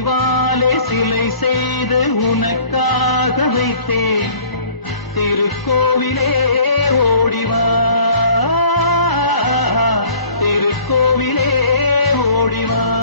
சிவாலே சிலை செய்து உனக்காக வைத்தேன் திருக்கோவிலே ஓடிவா திருக்கோவிலே ஓடிவா